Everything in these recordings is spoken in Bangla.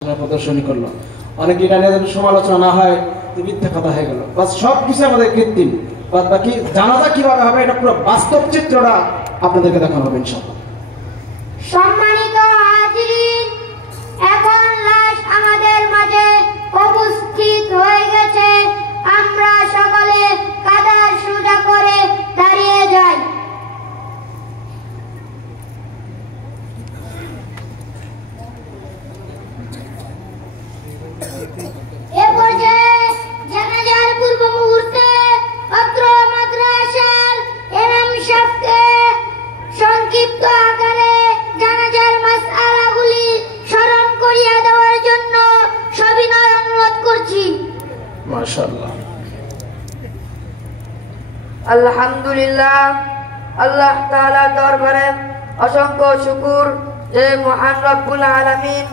প্রদর্শনী করলো। অনেকে এটা নিয়ে সমালোচনা না হয় মিথ্যা কথা হয়ে গেল, বাস সবকিছু আমাদের কৃত্রিম। বাদ বাকি জানাজা কিভাবে হবে এটা পুরো বাস্তব চিত্রটা আপনাদেরকে দেখানো হবে ইনশাআল্লাহ। সম্মানিত হাজিরিন, এখন লাশ আমাদের মাঝে উপস্থিত হয়ে গেছে। আমরা সকলে কাঁধ সোজা করে দাঁড়িয়ে যাই। এ পর্যায়ে জানাজার পূর্ব মুহূর্তে অত্র মাদ্রাসার ইমাম সাহেবকে সংক্ষিপ্ত আকারে জানাজার মাসআলাগুলি স্মরণ করিয়ে দেওয়ার জন্য সবিনয় অনুরোধ করছি। মাশাআল্লাহ। আলহামদুলিল্লাহ, আল্লাহ তাআলার দরবারে অসংখ্য শুকর যে মহান রব্বুল আলামিন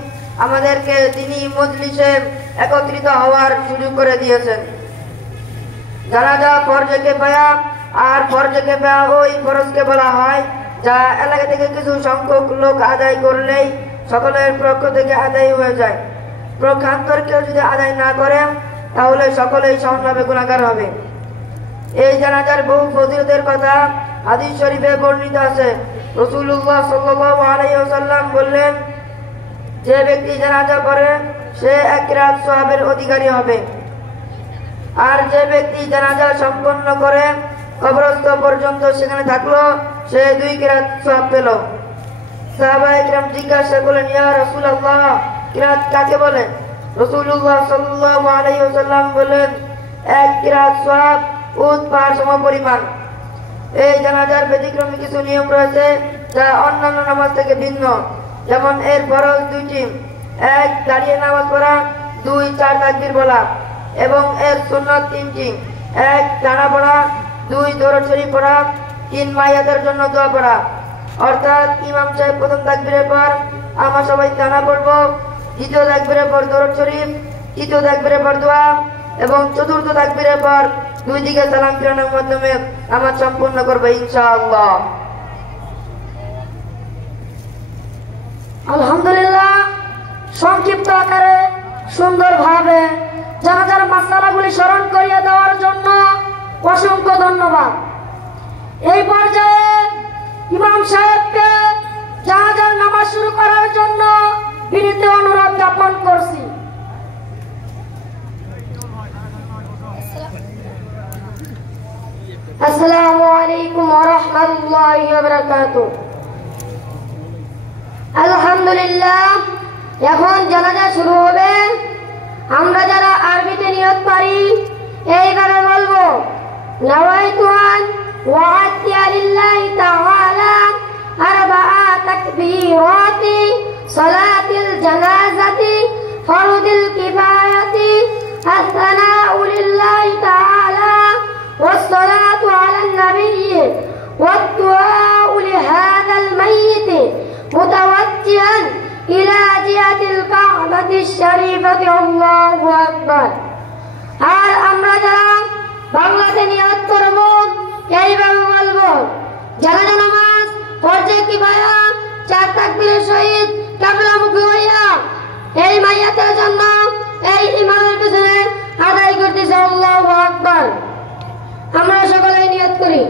আমাদেরকে তিনি মজলিসে একত্রিত হওয়ার সুযোগ করে দিয়েছেন। জানাজা ফরজে পায়া, আর ফরজে পায়া ওই ফরজকে বলা হয় যা এলাকা থেকে কিছু সংখ্যক লোক আদায় করলেই সকলের পক্ষ থেকে আদায় হয়ে যায়। প্রখান্তর কেউ যদি আদায় না করে তাহলে সকলেই সমানভাবে গুনাহগার হবে। এই জানাজার বহু ফজিলতের কথা হাদিস শরীফে বর্ণিত আছে। রাসূলুল্লাহ সাল্লাল্লাহু আলাইহি ওয়াসাল্লাম বললেন, যে ব্যক্তি জানাজা করে সে এক রাত সওয়াবের অধিকারী হবে, আর যে ব্যক্তি জানাজা সম্পন্ন করে কবরস্থ পর্যন্ত সেখানে থাকলো সে 2 কিরাত সওয়াব পেল। সাহাবায়ে কিরাম জিজ্ঞাসা করলেন, ইয়া রাসূলুল্লাহ, কিরাত কাকে বলে? রাসূলুল্লাহ সাল্লাল্লাহু আলাইহি ওয়াসাল্লাম বললেন, 1 কিরাত সওয়াব উট পাহাড় সমপরিমাণ। এই জানাজার ব্যতিক্রমী কিছু নিয়ম রয়েছে যা অন্যান্য নামাজ থেকে ভিন্ন। যেমন এর ফরজ 2টি: 1 দাঁড়িয়ে নামাজ পড়া, 2 4 তাকবীর বলা, এবং এর সুন্নাত 3টি: 1 টানা পড়া, 2 দরুদ শরীফ পড়া, 3 মাইয়াদের জন্য দোয়া পড়া। অর্থাৎ ইমাম সাহেব প্রথম তাকবীরের পর আমরা সবাই টানা পড়ব, দ্বিতীয় তাকবীরের পর দরুদ শরীফ, তৃতীয় তাকবীরের পর দোয়া, এবং চতুর্থ তাকবীরের পর 2 দিকে সালাম ফিরানোর মাধ্যমে নামাজ সম্পূর্ণ করব ইনশাআল্লাহ। আলহামদুলিল্লাহ, সংক্ষিপ্ত আকারে সুন্দরভাবে জানাজার মাসআলাগুলি স্মরণ করিয়ে দেওয়ার জন্য অসংখ্য ধন্যবাদ। এই পর্যায়ে ইমাম সাহেবকে জানাজার নামাজ শুরু করার জন্য বিনীত অনুরোধ জ্ঞাপন করছি। আসসালামু আলাইকুম ওয়া রাহমাতুল্লাহি ওয়া বারাকাতুহু। আলহামদুলিল্লাহ, এখন জানাজা শুরু হবে। আমরা যারা আরবিতে নিয়ত পারি এইভাবে বলবো, নাওয়াইতু আন ওয়া'তি লিল্লাহি তাআলা আরবা'a তাকবীরাতি সালাতিল জানাজাতি ফরদিল কিফায়াতি আসসালামু লিল্লাহি তাআলা والصلاة على النبي والدعاء لهذا الميت متوجها إلى جهة الكعبة الشريفة الله أكبر। আর আমরা যারা বাংলাতে নিয়ত করব এইভাবে বলবো, জানাজা নামাজ ফরজে কিফায়া 4 তাকবীরের সহিত কিবলামুখী হইয়া এই মাইয়াতের জন্য এই ইমামের পিছনে আদায় করতেছে আল্লাহু আকবার। আমরা সকলে নিয়ত করি।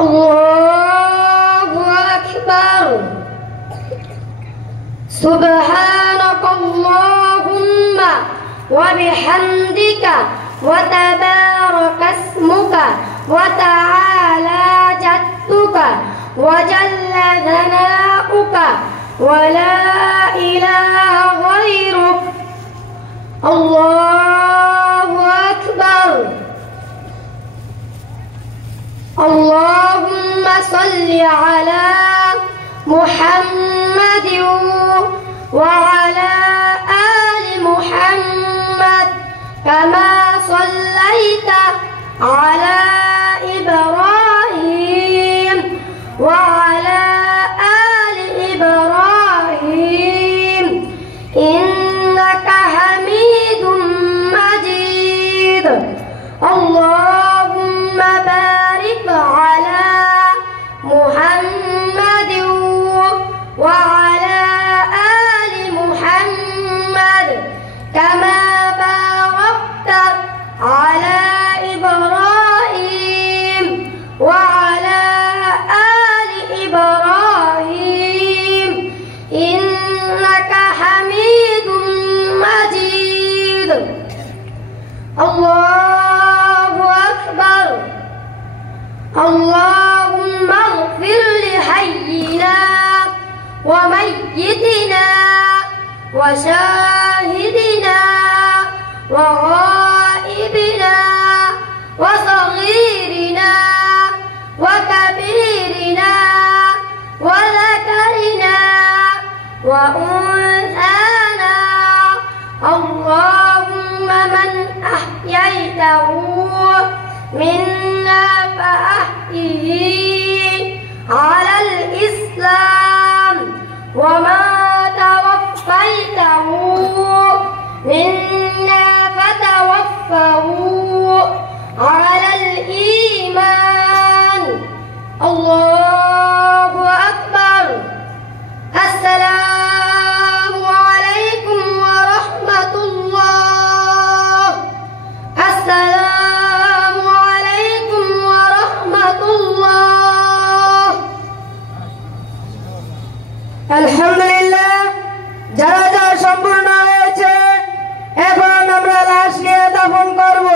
আল্লাহু আকবার। সুবহানাকাল্লাহুম্মা ওয়া বিহামদিকা ওয়া তাবারাকা ইসমুকা ওয়া তাআলা জাদ্দুকা ওয়া জাল্লা যানাউকা ওয়া লা ইলাহা গায়রুক। আল্লাহু আকবার। اللهم صل على محمد وعلى آل محمد كما صليت على إبراهيم وعلى آل إبراهيم إنك حميد مجيد. اللهم بارك على وميتنا وشاهدنا وغائبنا وصغيرنا وكبيرنا وذكرنا وأنثانا اللهم من أحييته منا فأحيه على الإسلام وما توفيته منا فتوفه على الإيمان الله أكبر السلام عليكم ورحمة الله السلام عليكم ورحمة الله আলহামদুলিল্লাহ জানাজা সম্পূর্ণ হয়েছে এখন আমরা লাশ নিয়ে দাফন করব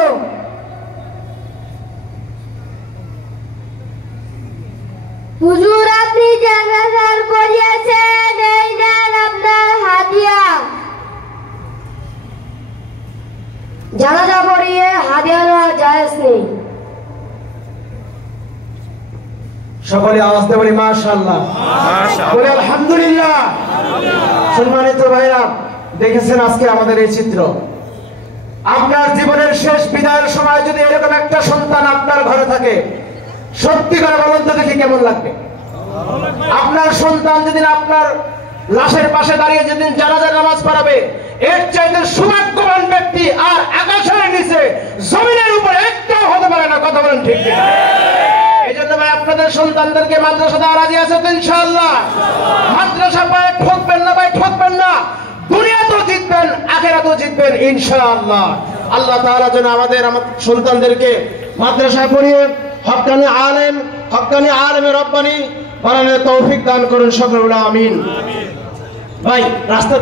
হুজুর আপনি জানাজার পড়িয়েছেন এই নেন আপনার হাদিয়া জানাজা পড়িয়ে হাদিয়া নেওয়া জায়েজ নেই সকলে আওয়াজ দিয়ে বলি মাশাআল্লাহ বলি আলহামদুলিল্লাহ। সম্মানিত ভাইরা, দেখেছেন আজকে আমাদের এই চিত্র। আপনার জীবনের শেষ বিদায়ের সময় যদি এরকম একটা সন্তান আপনার ঘরে থাকে, সত্যি করে বলুন তো দেখি কেমন লাগবে? আপনার সন্তান যেদিন আপনার লাশের পাশে দাঁড়িয়ে যেদিন জানাজার নামাজ পড়াবে, এর চাইতে সৌভাগ্যবান ব্যক্তি আর আকাশের নিচে জমিনের উপরে একটাও হতে পারে না। কথা বলেন ঠিক কিনা? এই জন্য ভাই আপনাদের সন্তানদেরকে মাদ্রাসা দেওয়া রাজি আছে তো ইনশাআল্লাহ? মাদ্রাসা পায়ে ঠকবেন না ভাই, ঠকবেন না। দুনিয়াতেও জিতবেন, আখিরাতেও জিতবেন ইনশাআল্লাহ। আল্লাহ তাআলা যেন আমাদের সন্তানদেরকে মাদ্রাসায় পড়িয়ে হক্কানি আলেমে রব্বানি বানানোর তৌফিক দান করুন সকলে, আমিন। ভাই রাস্তা